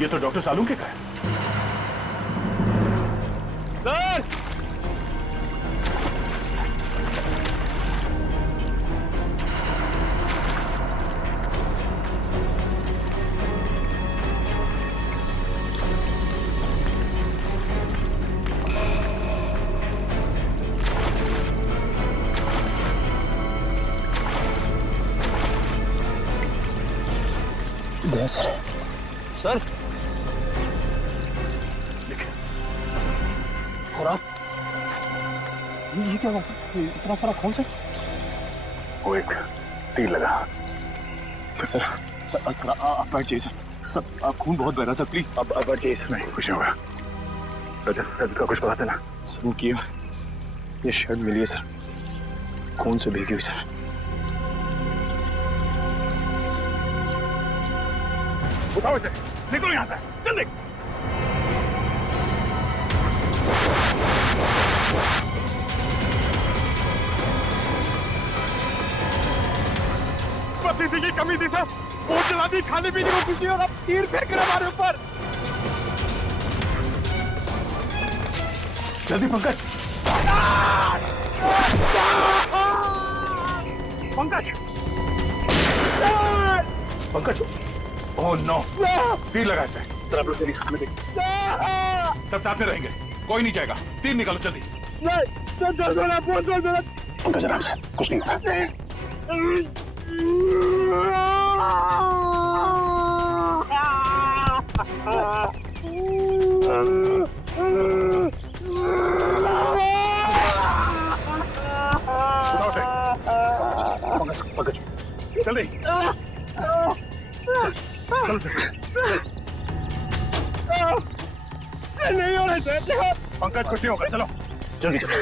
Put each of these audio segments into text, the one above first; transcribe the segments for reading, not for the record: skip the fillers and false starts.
ये तो डॉक्टर सालुंके का है। सर! दे सर। सर! लिखे। सर आप ये क्या हुआ सर? इतना सारा खून सर? वो एक तीर लगा। सर सर सर आप बैठ जाइए सर। सर आप खून बहुत बह रहा है सर, प्लीज आप बैठ जाइए सर। नहीं, कुछ नहीं होगा। रजत का कुछ पता चला? सर की ये शर्ट मिली है सर, खून से भीगी हुई सर। उठाओ इसे, निकलो यहाँ से, जल्दी। बस इसी की कमी थी सर। वो चला दी, खाने पीने को कुछ नहीं और अब तीर फेंक रहे हमारे ऊपर। जल्दी पंकज। पंकज! पंकज! ओह नो, तीर लगा इसे। आप लोग खाने देखिए। सब साथ में रहेंगे, कोई नहीं जाएगा। तीर निकालो जल्दी। पंकज आराम से, कुछ नहीं होगा। पंकज जल्दी। नहीं हो रहा सर। पंकज कुछ नहीं होगा, चलो जल्दी चलो।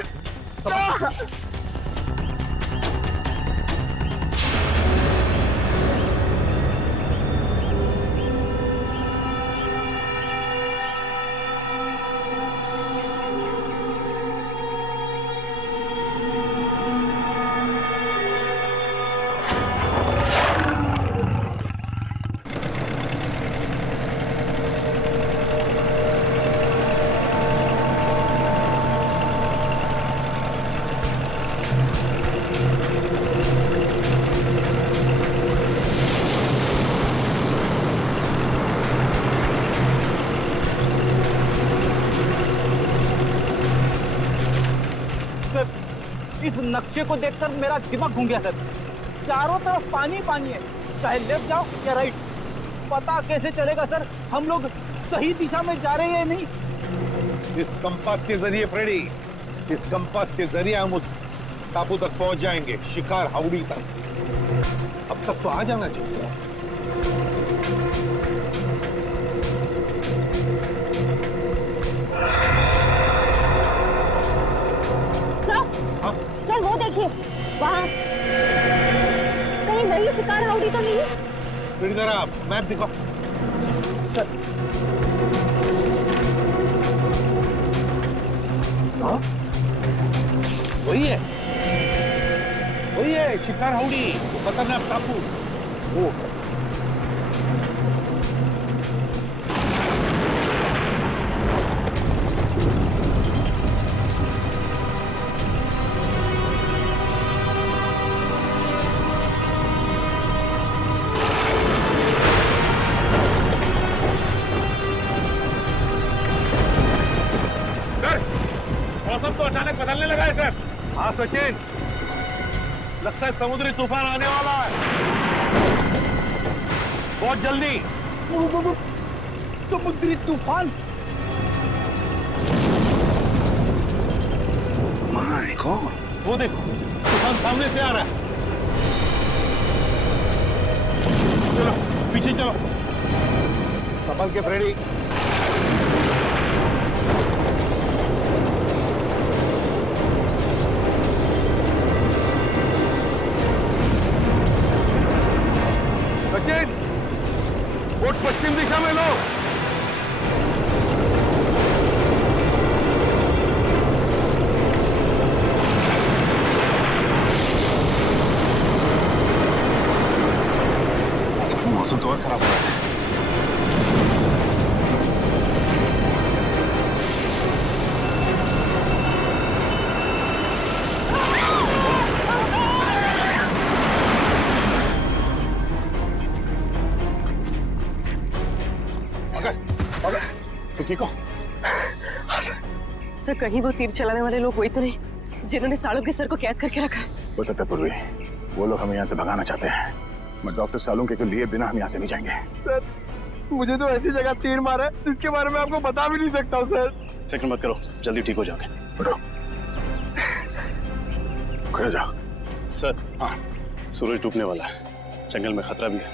इस नक्शे को देखकर मेरा दिमाग घूम गया सर। चारों तरफ पानी पानी है, चाहे लेफ्ट जाओ या राइट, पता कैसे चलेगा सर हम लोग सही दिशा में जा रहे हैं या नहीं? इस कंपास के जरिए फ्रेडी, इस कंपास के जरिए हम उस टापू तक पहुंच जाएंगे, शिकार हाउड़ी तक। अब तक तो आ जाना चाहिए। सर वो देखिए वहाँ कहीं वही शिकार हाउड़ी तो नहीं? फ्रेडी जरा मैप दिखाओ। वही है, वही है शिकार हाउड़ी, वो खतरनाक टापू। वो मौसम तो अचानक बदलने लगा है सर। हाँ सचिन, लगता है समुद्री तूफान आने वाला है बहुत जल्दी। समुद्री तूफान? माय गॉड, वो देखो तूफान सामने से आ रहा है। चलो पीछे चलो, संभल के फ्रेडी। सचिन, बोट पश्चिम दिशा में लो। सर मौसम तो और खराब हो रहा है। तो ठीक हो? सर कहीं वो तीर चलाने वाले लोग वही तो नहीं जिन्होंने सालों के सर को कैद करके रखा है? हो सकता है पूर्वी, वो लोग हमें यहाँ से भगाना चाहते हैं। मैं डॉक्टर सालुंके के लिए बिना हम यहाँ से नहीं जाएंगे। सर मुझे तो ऐसी जगह तीर मारा है जिसके बारे में आपको बता भी नहीं सकता हूँ सर। फिक्र मत करो, जल्दी ठीक हो जाओगे। उठो, खड़े जाओ। सर हाँ, सूरज डूबने वाला है, जंगल में खतरा भी है,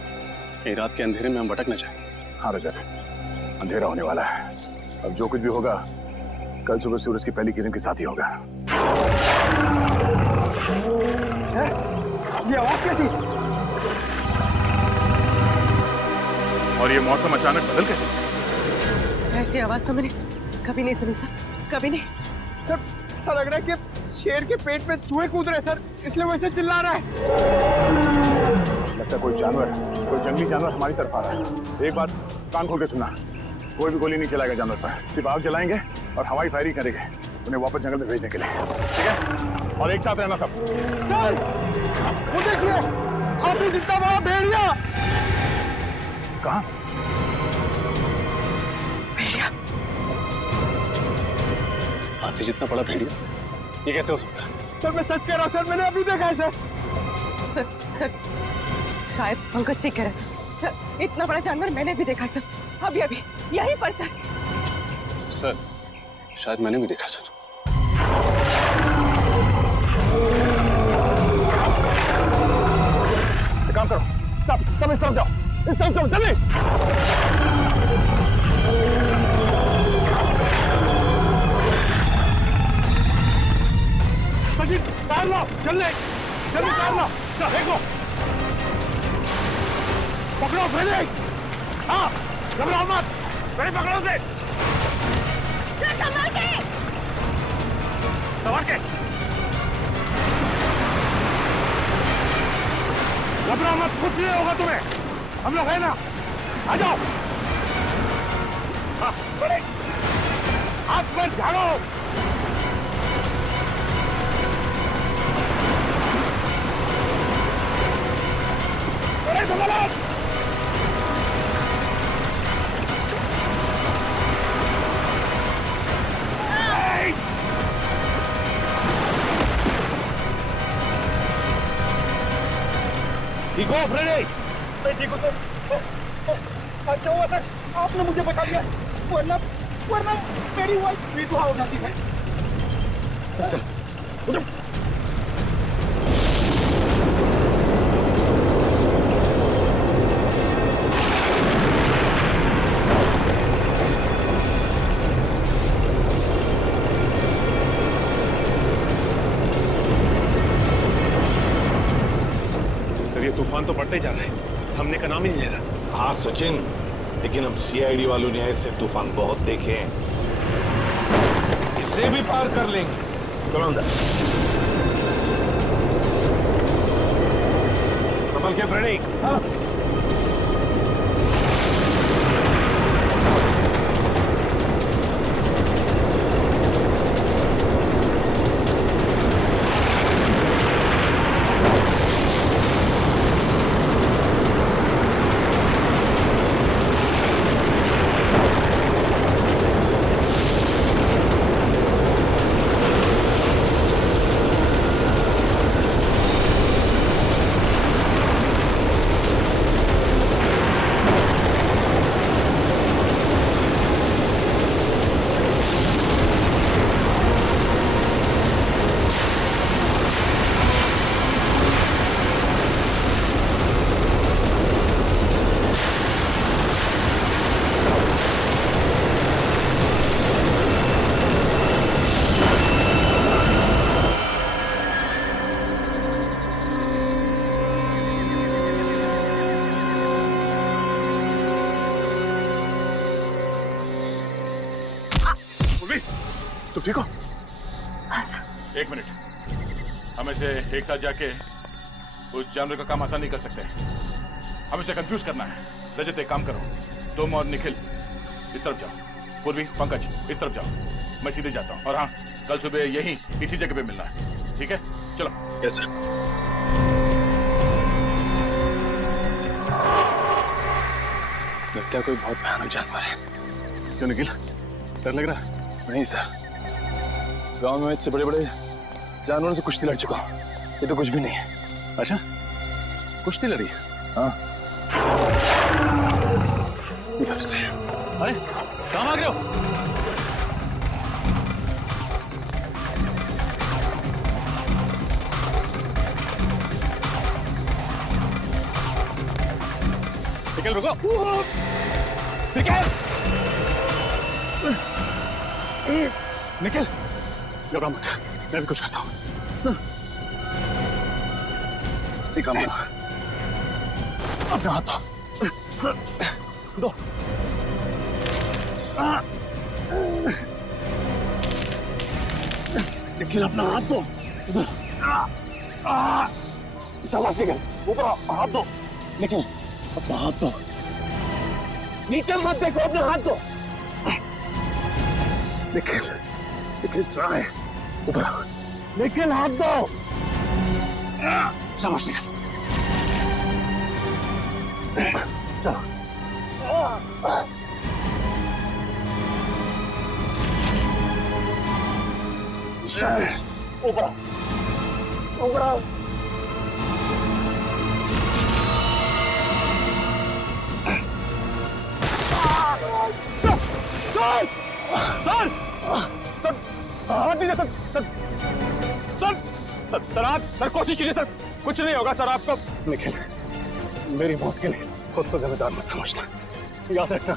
कहीं रात के अंधेरे में हम भटक न जाए। हाँ रजत, अंधेरा होने वाला है। अब जो कुछ भी होगा कल सुबह सूरज की पहली किरण के साथ ही होगा। सर ये आवाज कैसी? और ये मौसम अचानक बदल कैसे? ऐसी आवाज तो मैंने कभी नहीं सुनी सर, कभी नहीं। सर ऐसा लग रहा है कि शेर के पेट में चूहे कूद रहे सर, इसलिए वो ऐसे चिल्ला रहा है। लगता है कोई जानवर, कोई जंगली जानवर हमारी तरफ आ रहा है। एक बात कान खोल के सुनना, कोई भी गोली नहीं चलाएगा जानवर पर, सिर्फ आग जलाएंगे और हवाई फायरिंग करेंगे उन्हें वापस जंगल में भेजने के लिए, ठीक है? और एक साथ रहना सब। सर वो देखिए, हाथी जितना बड़ा भेड़िया। कहाँ? भेड़िया? हाथी जितना बड़ा भेड़िया? ये कैसे हो सकता है? सर मैं सच कह रहा हूँ सर, मैंने अभी देखा है सर। सर शायद पंकज ठीक कह रहा है सर, इतना बड़ा जानवर मैंने भी देखा सर, अभी यहीं पर सर। सर शायद मैंने भी देखा सर। एक काम करो, सब इस तरफ जाओ, इस तरफ जाओ, जल्दी। सचिन कार लो, जल्दी जल्दी कार लो, देखो पकड़ो फ्रेडी। हाँ घबराओ मत, फ्रेडी पकड़ो से। संभाल के घबराओ मत, कुछ नहीं होगा तुम्हें, हम लोग है ना, आ जाओ। हाँ, हाथ पर झाड़ो। ठीक हो फ्रेडी? मैं ठीक हूँ सर। अच्छा हुआ सर आपने मुझे बता दिया, वरना मेरी वाइफ विधवा हो जाती है। चल तूफान तो बढ़ते जा रहे हैं, हमने का नाम ही नहीं ले रहा। हाँ सचिन, लेकिन हम सीआईडी वालों ने ऐसे तूफान बहुत देखे हैं, इसे भी पार कर लेंगे। चलो अंदर। संभल के फ्रेडी। हाँ। तुम ठीक हो? हाँ सर। एक मिनट, हम ऐसे एक साथ जाके उस जानवर का काम आसान नहीं कर सकते। हमें उसे कंफ्यूज करना है। रजत एक काम करो, तुम और निखिल इस तरफ जाओ, पूर्वी पंकज इस तरफ जाओ, मैं सीधे जाता हूँ। और हाँ, कल सुबह यहीं इसी जगह पे मिलना है, ठीक है? चलो। Yes sir. लगता है कोई बहुत भयानक जानवर है। क्यों निखिल, डर लग रहा? नहीं सर, गांव में इससे बड़े बड़े जानवरों से कुश्ती लड़ चुका हूँ, ये तो कुछ भी नहीं है। अच्छा, कुश्ती लड़ी? हाँ, इधर से। अरे कहाँ भाग रहे हो? निखिल रुको, निखिल, निखिल, घबरा मत, मैं भी कुछ करता हूँ। एक काम करो, अपना हाथ दो। सर, दो। निखिल अपना हाथ दो। शाबाश निखिल, ऊपर हाथ दो। निखिल अपना हाथ दो, नीचे मत देखो, अपना हाथ दो। निखिल, निखिल ट्राई, ऊपर आओ। निखिल हाथ दो। शाबाश निखिल, चलो। शाबाश, ऊपर ऊपर आओ। सर, सर, सर, हाथ दीजिए sir, sir, sir, sir, sir, आप सर कोशिश कीजिए सर, कुछ नहीं होगा सर आपको। निखिल, मेरी मौत के लिए खुद को जिम्मेदार मत समझना, याद रखना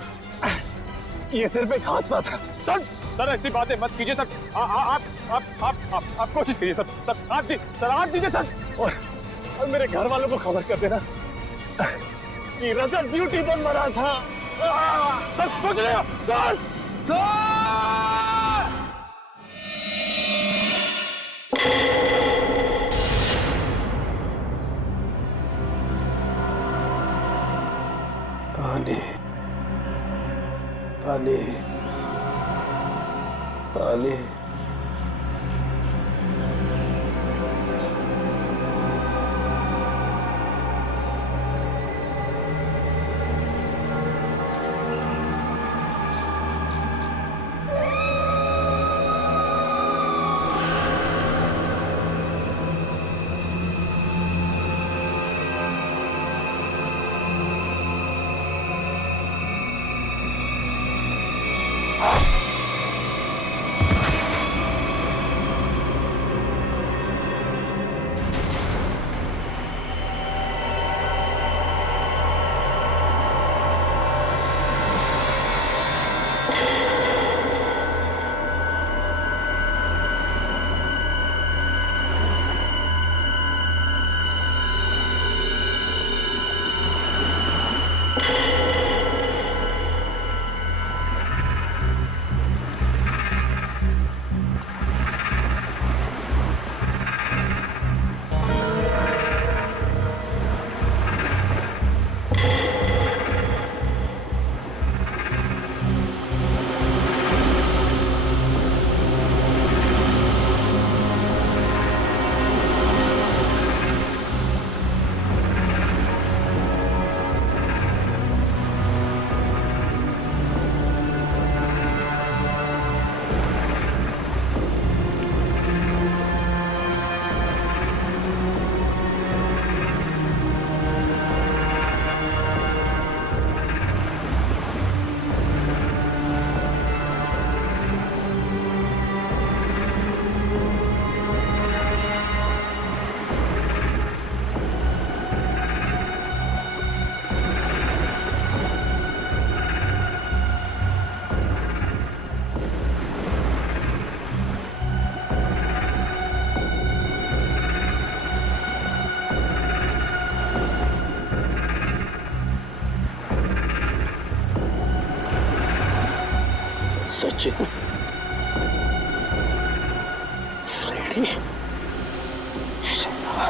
ये सिर्फ एक हादसा था। सर, सर ऐसी बातें मत कीजिए सर, आप कोशिश कीजिए सर, सर हाथ दीजिए सर, और मेरे घर वालों को खबर कर देना कि रजत ड्यूटी पर मरा था। सर कुछ नहीं हो, सर, सर। पानी, पानी, पानी। Sachin, Freddie, Sharma,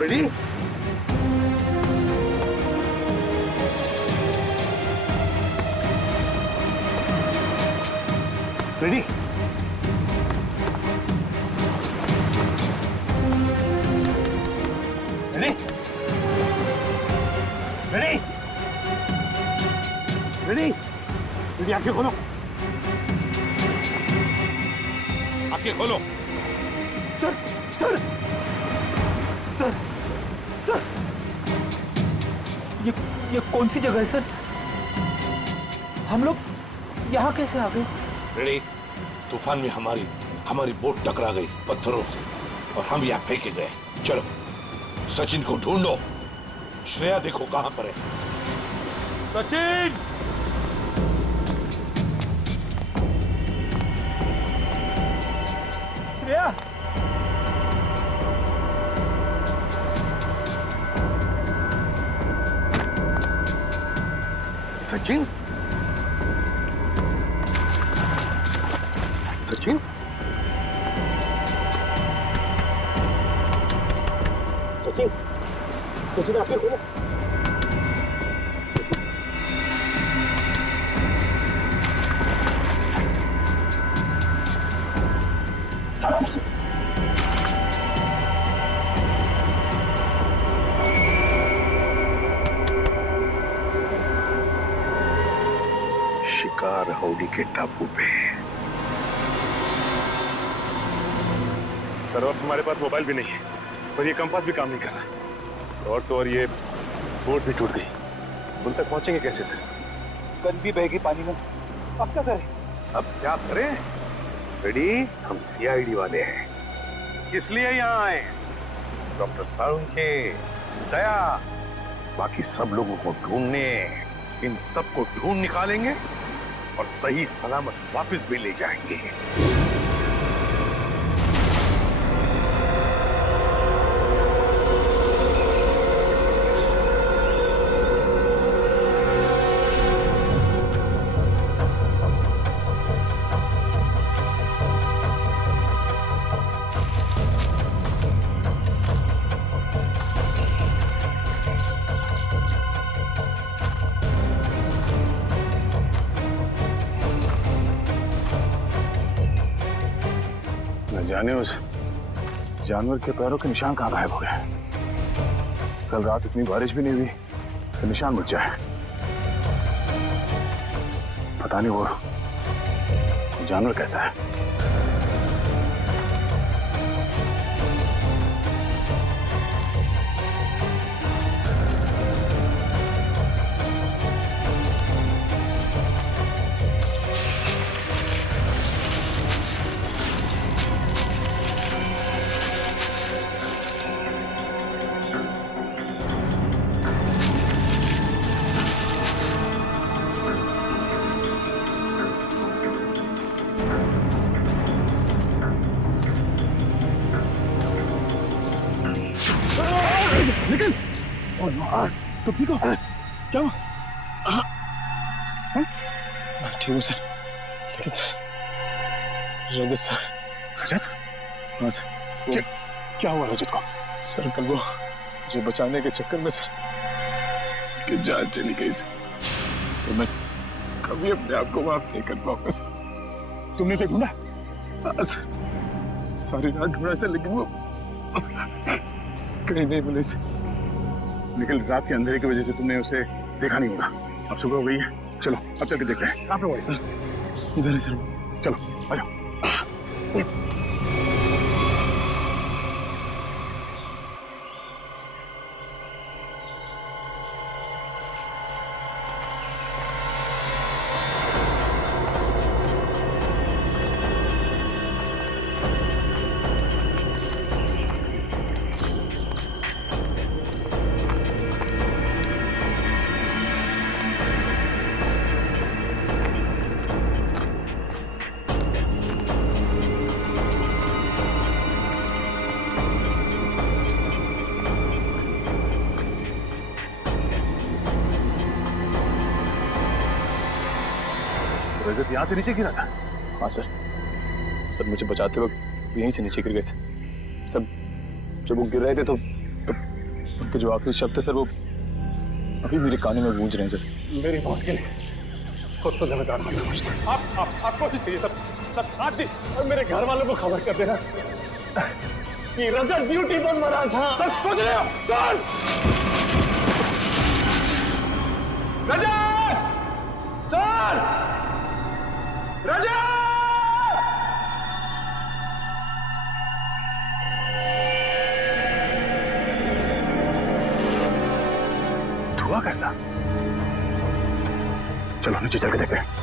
ready? Ready? Ready? Ready? Ready? Ready, आंखें खोलो। आंखें खोलो। सर सर सर सर ये कौन सी जगह है सर? हम लोग यहाँ कैसे आ गए? रेडी? तूफान में हमारी बोट टकरा गई पत्थरों से और हम यहाँ फेंके गए। चलो सचिन को ढूंढो। श्रेया देखो कहां पर है। सचिन! श्रेया! सचिन? सचिन? सचिन? सचिन आंखें खोलो। शिकार हाउडी के टापू पे। सर अब हमारे पास मोबाइल भी नहीं है और ये कंपास भी काम नहीं कर रहा और तो और ये बोट भी टूट गई। उन तक पहुंचेंगे कैसे सर? गन भी बहेगी पानी में। अब क्या करें? अब क्या करें? रेडी? हम सीआईडी वाले हैं, इसलिए यहाँ आए। डॉक्टर साळुंखे, दया, बाकी सब लोगों को ढूंढने, इन सबको ढूंढ निकालेंगे और सही सलामत वापस भी ले जाएंगे। जाने उस जानवर के पैरों के निशान कहाँ गायब हो गए। कल रात इतनी बारिश भी नहीं हुई तो निशान मुझ जाए। पता नहीं वो जानवर कैसा है। निकल। तो ठीक हो? क्या हुआ? ठीक हूँ सर, लेकिन सर रजत सर। रजत? हाँ सर। क्या हुआ रजत को? सर कल वो मुझे बचाने के चक्कर में सर कि जान चली गई सर। मैं कभी अपने आप को माफ नहीं कर पाऊंगा सर। तुमने उसे ढूंढा? हाँ सर, सारी रात ढूंढा सर, लेकिन वो कहीं नहीं मिले सर। निकल, रात के अंधेरे की वजह से तुमने उसे देखा नहीं होगा। अब सुबह हो गई है, चलो अब चल के देखते हैं। कहाँ पे हुआ सर? इधर है सर। चलो आ जाओ। रजत यहाँ से नीचे गिरा था? हाँ सर, सर मुझे बचाते वक्त यहीं से नीचे गिर गए सब। जब वो गिर रहे थे तो उनके जो आखिरी शब्द थे सर, वो अभी मेरे कानों में गूंज रहे हैं सर। मेरी मौत के लिए खुद को जिम्मेदार मत समझना। आप कोशिश करिए सर, आप भी और मेरे घर वालों को खबर कर देना कि रजत ड्यूटी पर मरा था। सर सोच रहे हो? सर रजत! सर रजत! धुआं कैसा? चलो नीचे चल के देखते हैं।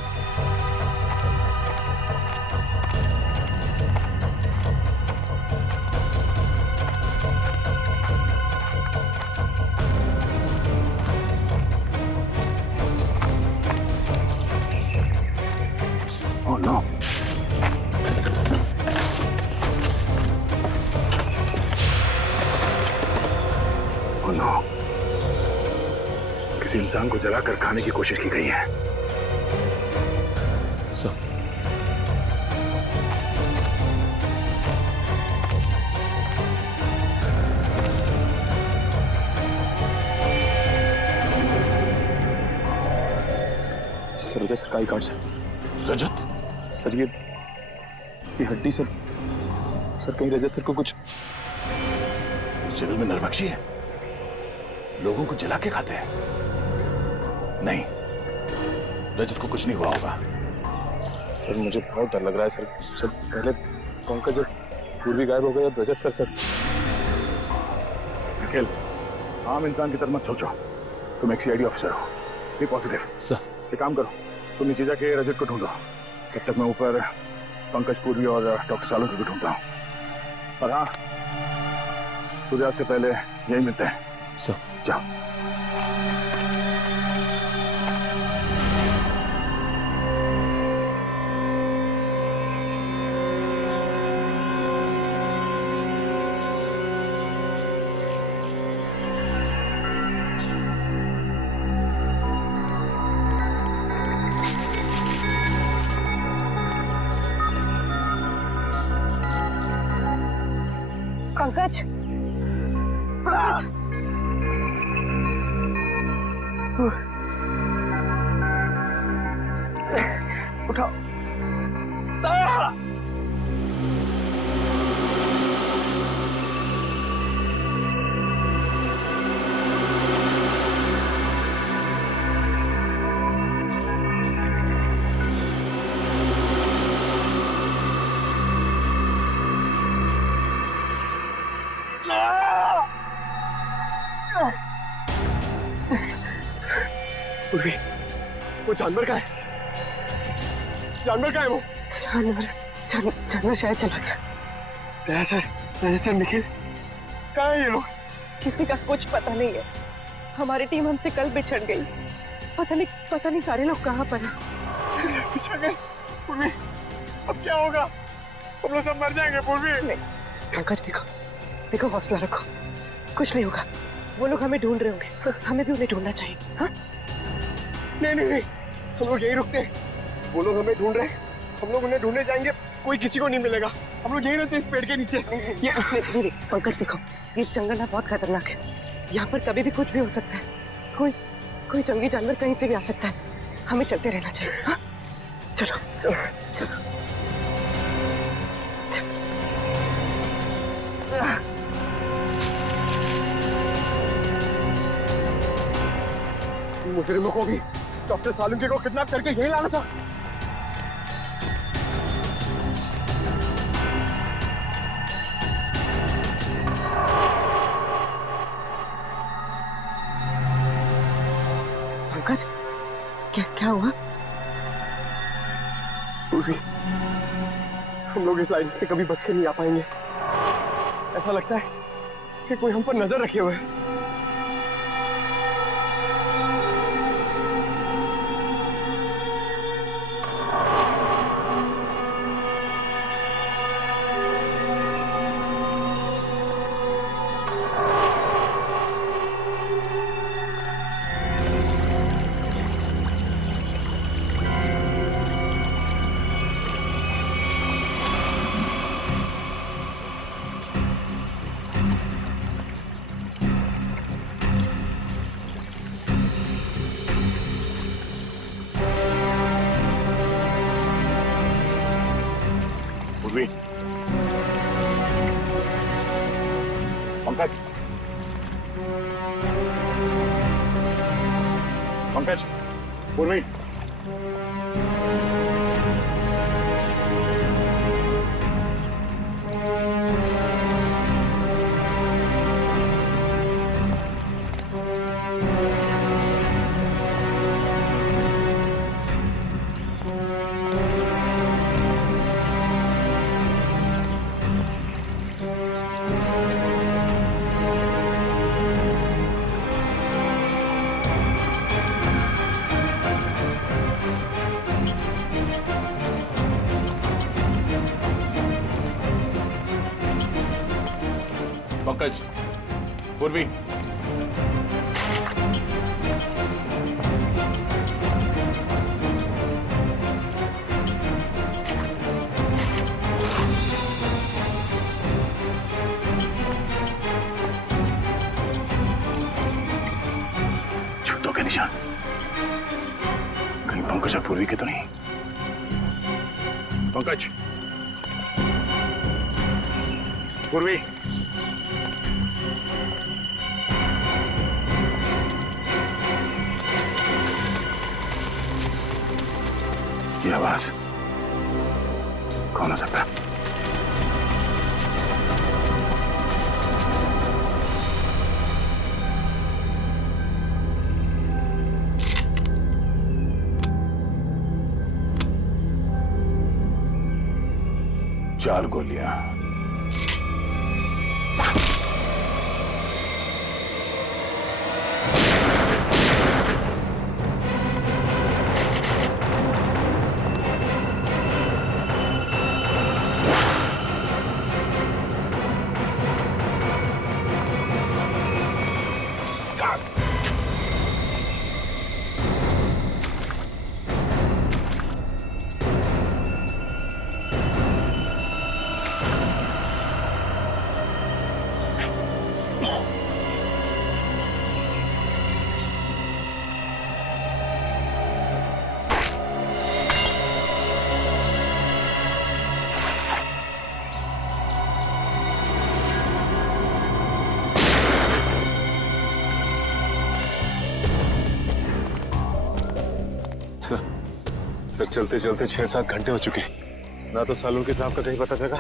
Oh no! Oh no! किसी इंसान को जलाकर खाने की कोशिश की गई है। सर रजत सर का ही कार्ड सर। रजत? सर ये हड्डी सर कहीं रजत सर को कुछ। इस जंगल में नरभक्षी है, लोगों को जला के खाते हैं। नहीं, रजत को कुछ नहीं हुआ होगा। सर मुझे बहुत डर लग रहा है सर। सर पहले पंकज जब पूर्वी गायब हो गया, रजत सर निखिल, आम इंसान की तरह मत सोचो। तुम एक सीआईडी ऑफिसर हो, बी पॉजिटिव। सर एक काम करो, तुम नीचे जाके रजत को ढूंढो, तब तक मैं ऊपर पंकज पूर्वी और डॉक्टर सालों को भी ढूंढता हूँ। और हाँ, सूर्यास्त से पहले यही मिलते हैं। सर जाओ। पंकज, पंकज, उठाओ। पूर्वी, वो जानवर का है? जानवर का है वो? जानवर शायद चला गया। सर निखिल, कहाँ है ये लोग? किसी का कुछ पता नहीं है। हमारी टीम हमसे कल बिछड़ गई। पता नहीं सारे लोग कहाँ पर हैं। बिछड़ गए? पूर्वी, अब क्या होगा? हम लोग सब मर जाएंगे पूर्वी। नहीं पंकज, देखो हौसला रखो, कुछ नहीं होगा। वो लोग हमें ढूंढ रहे होंगे, हमें भी उन्हें ढूंढना चाहिए। हाँ? नहीं, हम लोग यही रुकते हैं। वो लोग हमें ढूंढ रहे हैं, हम लोग उन्हें ढूंढने जाएंगे, कोई किसी को नहीं मिलेगा। हम लोग यही रहते हैं इस पेड़ के नीचे। नहीं, पंकज देखो, ये जंगल ना बहुत खतरनाक है। यहाँ पर कभी भी कुछ भी हो सकता है। कोई जंगली जानवर कहीं से भी आ सकता है। हमें चलते रहना चाहिए। हाँ? चलो। मुजरिमों को भी डॉक्टर सालुंके को किडनैप करके यहीं लाना था। पंकज, क्या हुआ? पूर्वी, हम लोग इस लाइन से कभी बच के नहीं आ पाएंगे। ऐसा लगता है कि कोई हम पर नजर रखे हुए है। पूर्वी, पंकज, पंकज, पूर्वी, पंकज, पूर्वी, जूतों के निशान कहीं पंकज और पूर्वी के तो नहीं। पंकज, पूर्वी, ये आवाज कौन हो सकता है? चार गोलियां। सर चलते चलते 6-7 घंटे हो चुके। ना तो सालून के साहब का कहीं पता चला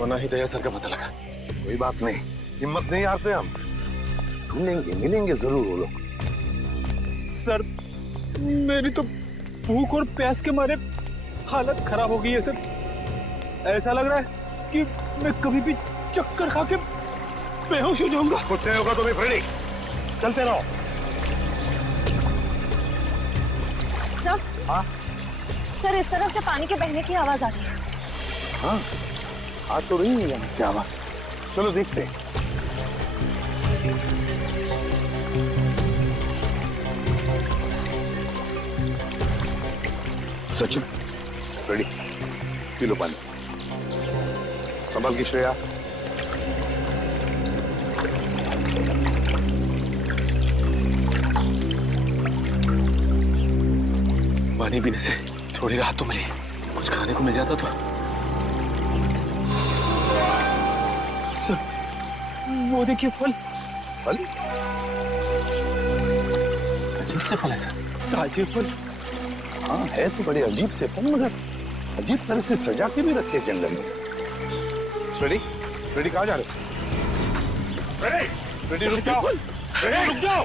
और ना ही दया सर का पता लगा। कोई बात नहीं, हिम्मत नहीं हारते हम, ढूंढेंगे, मिलेंगे जरूर वो लोग। सर मेरी तो भूख और प्यास के मारे हालत खराब हो गई है सर। ऐसा लग रहा है कि मैं कभी भी चक्कर खा के बेहोश हो जाऊंगा। कुछ नहीं होगा तुम्हें फ्रेडी, चलते रहो। सर, हाँ सर इस तरफ से पानी के बहने की आवाज आ रही है। हाँ, आ तो रही है यहाँ से आवाज। चलो देखते हैं। सचिन, रेडी, पी लो पानी। संभाल की श्रेया। पानी पीने से थोड़ी राहत तो मिली, कुछ खाने को मिल जाता तो। सर वो देखिए फल। फल? अजीब से फल है सर। ताजे फल। हाँ है तो बड़े अजीब से फल, मगर अजीब तरह से सजा के भी रखे जंगल में। रेडी, रेडी कहाँ जा रहे हो? रेडी, रेडी रुक जाओ, रेडी रुक जाओ।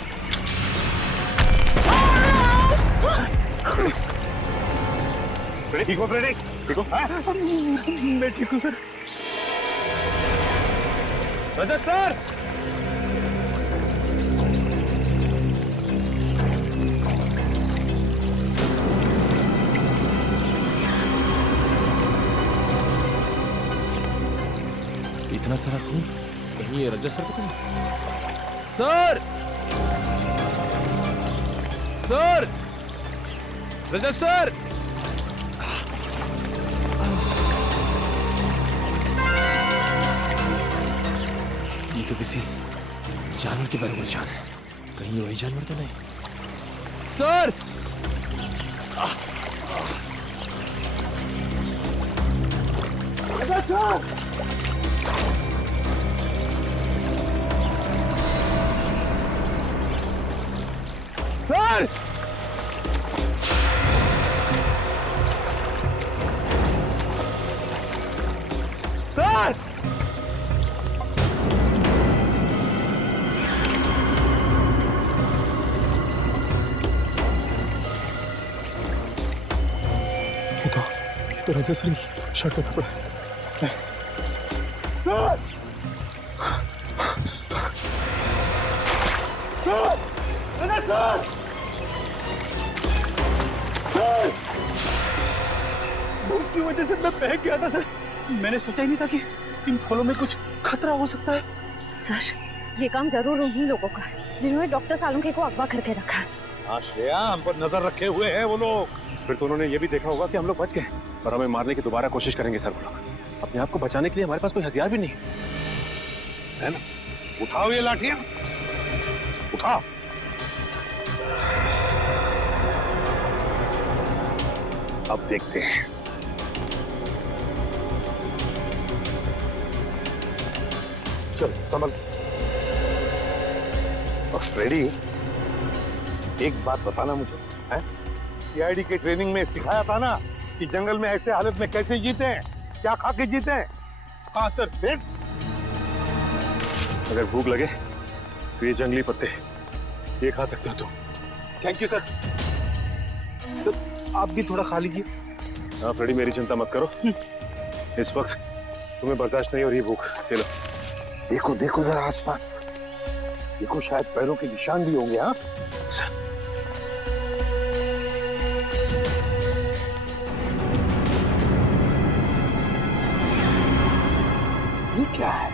रेडी, ठीक हो फ्रेडी? ठीक हो? हाँ? मैं ठीक हूँ सर। रजत सर, इतना सारा खून, कहीं ये रजत सर को नहीं? सर, सर, रजत सर, ये तो किसी जानवर के बारे में जान है, कहीं ये वही जानवर तो नहीं? सर, सर सर तो राजेश्वरी शर्ट का कपड़ा सर सर सर भूख की वजह से मैं बहक गया था सर। मैंने सोचा ही नहीं था कि इन फलों में कुछ खतरा हो सकता है। सर ये काम जरूर उन्हीं लोगों का है जिन्होंने डॉक्टर सालुंखे को अगवा करके रखा है। हाँ श्रेया, हम पर नजर रखे हुए हैं वो लोग। फिर तो उन्होंने ये भी देखा होगा कि हम लोग बच गए और हमें मारने की दोबारा कोशिश करेंगे सर। वो लोग अपने आप को बचाने के लिए हमारे पास कोई हथियार भी नहीं है ना? उठाओ ये लाठियां, उठाओ। अब देखते हैं। चल संभल के। और फ्रेडी, एक बात बताना मुझे, है? सीआईडी के ट्रेनिंग में सिखाया था ना कि जंगल में ऐसे हालत में कैसे जीते हैं, क्या खा के जीते हैं। हाँ सर। फिर अगर भूख लगे तो ये जंगली पत्ते ये खा सकते हो तुम। Thank you sir. सर आप भी थोड़ा खा लीजिए। हाँ फ्रेडी, मेरी चिंता मत करो, इस वक्त तुम्हें बर्दाश्त नहीं हो रही भूख। ले लो। देखो देखो जरा आसपास, देखो शायद पैरों के निशान भी होंगे। हाँ सर ये क्या है?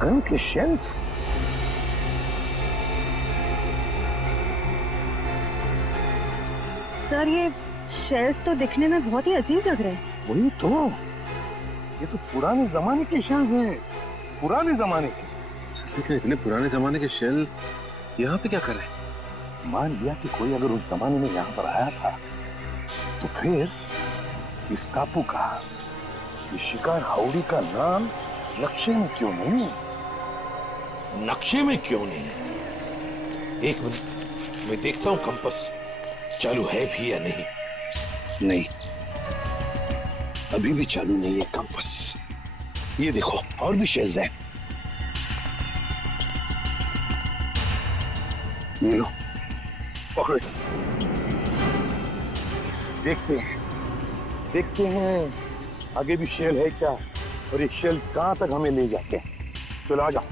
गन के शेल्स। सर ये शेल्स तो दिखने में बहुत ही अजीब लग रहे हैं। वही तो, ये तो पुराने जमाने के शेल्स हैं, पुराने जमाने के। लेकिन इतने पुराने जमाने के शेल यहाँ पे क्या कर रहे हैं? मान लिया कि कोई अगर उस जमाने में यहाँ पर आया था, तो फिर इस टापू का, इस शिकार हाउड़ी का नाम नक्शे में क्यों नहीं? नक्शे में क्यों नहीं? एक मिनट, मैं देखता हूं कंपास चालू है भी या नहीं। नहीं, अभी भी चालू नहीं है कंपास। ये देखो और भी शेल्स हैं। ये लो, पकड़ो। देखते हैं आगे भी शेल है क्या, और ये शेल्स कहां तक हमें ले जाते हैं। चलो आ जाओ।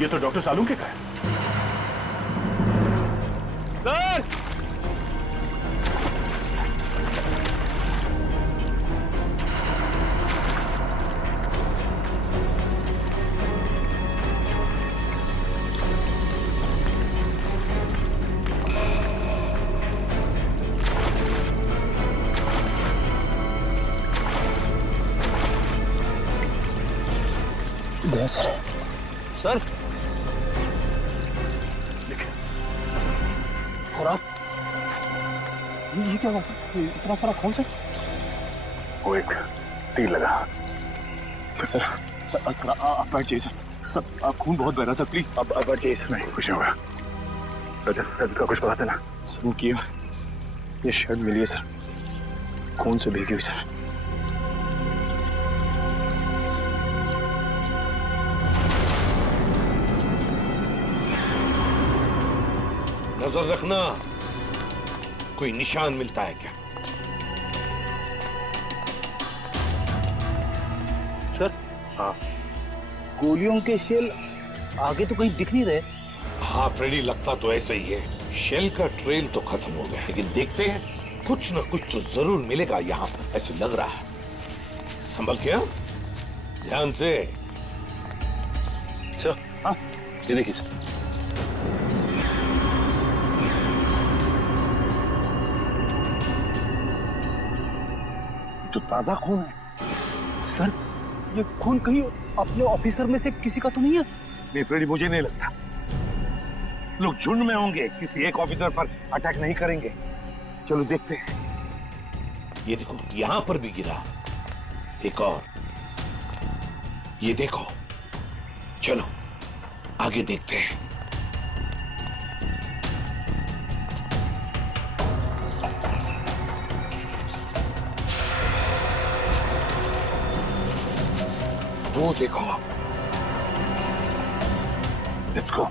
ये तो डॉक्टर सालुंखे का है। सर सर सर सर आप ये क्या हुआ सर? इतना सारा खून सर? वो एक तीर लगा। सर सर सर आप बैठ जाइए सर आप खून बहुत बह रहा सर प्लीज आप बैठ जाइए सर। नहीं कुछ नहीं होगा। रजत का कुछ पता चला? सर उनकी ये शर्ट मिली है सर, खून से भीगी हुई सर। नजर रखना कोई निशान मिलता है क्या? सर हाँ, गोलियों के शेल आगे तो कहीं दिख नहीं रहे। हाँ फ्रेडी, लगता तो ऐसा ही है। शेल का ट्रेल तो खत्म हो गया, लेकिन देखते हैं कुछ न कुछ तो जरूर मिलेगा यहाँ पर, ऐसे लग रहा है। संभल के ध्यान से। सर हाँ ये देखिए सर। तो ताजा खून है। सर ये खून कहीं अपने ऑफिसर में से किसी का तो नहीं है? नहीं फ्रेडी, मुझे नहीं लगता। लोग झुंड में होंगे, किसी एक ऑफिसर पर अटैक नहीं करेंगे। चलो देखते हैं। ये देखो यहाँ पर भी गिरा है एक और, ये देखो। चलो आगे देखते हैं। वो देखो। Let's go.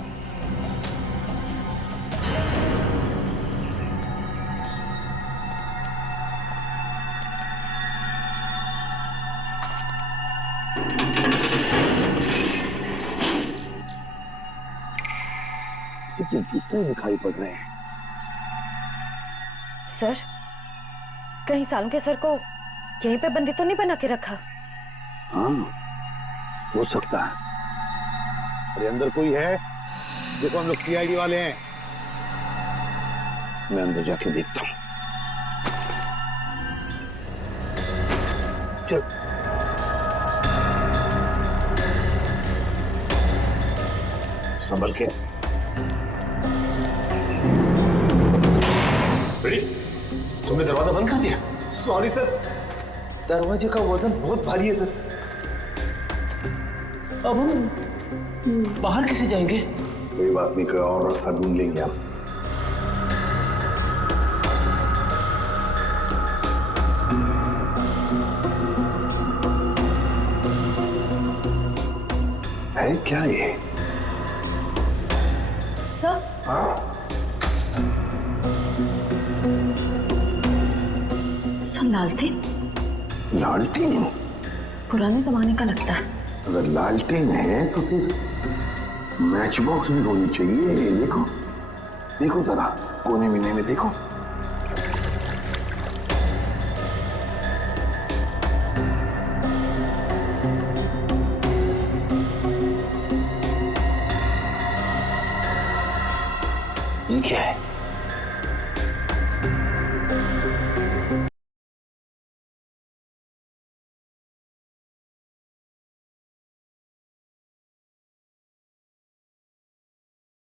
के जूते दिखाई पड़ रहे हैं। सर कहीं सालों के सर को यहीं पे बंदी तो नहीं बना के रखा? हाँ हो सकता है। अरे अंदर कोई है? देखो हम लोग सीआईडी वाले हैं। मैं अंदर जाके देखता हूँ। चल। संभल के। तुमने दरवाजा बंद कर दिया? सॉरी सर, दरवाजे का वजन बहुत भारी है सर। अब हम बाहर कैसे जाएंगे? कोई बात नहीं, कोई और रास्ता ढूंढ लेंगे हम। है क्या ये? सर हाँ? सर लालटेन? लालटेन? पुराने जमाने का लगता है। अगर लालटेन है तो फिर मैच बॉक्स भी होनी चाहिए। देखो देखो जरा कोने मिने में देखो। ये क्या है?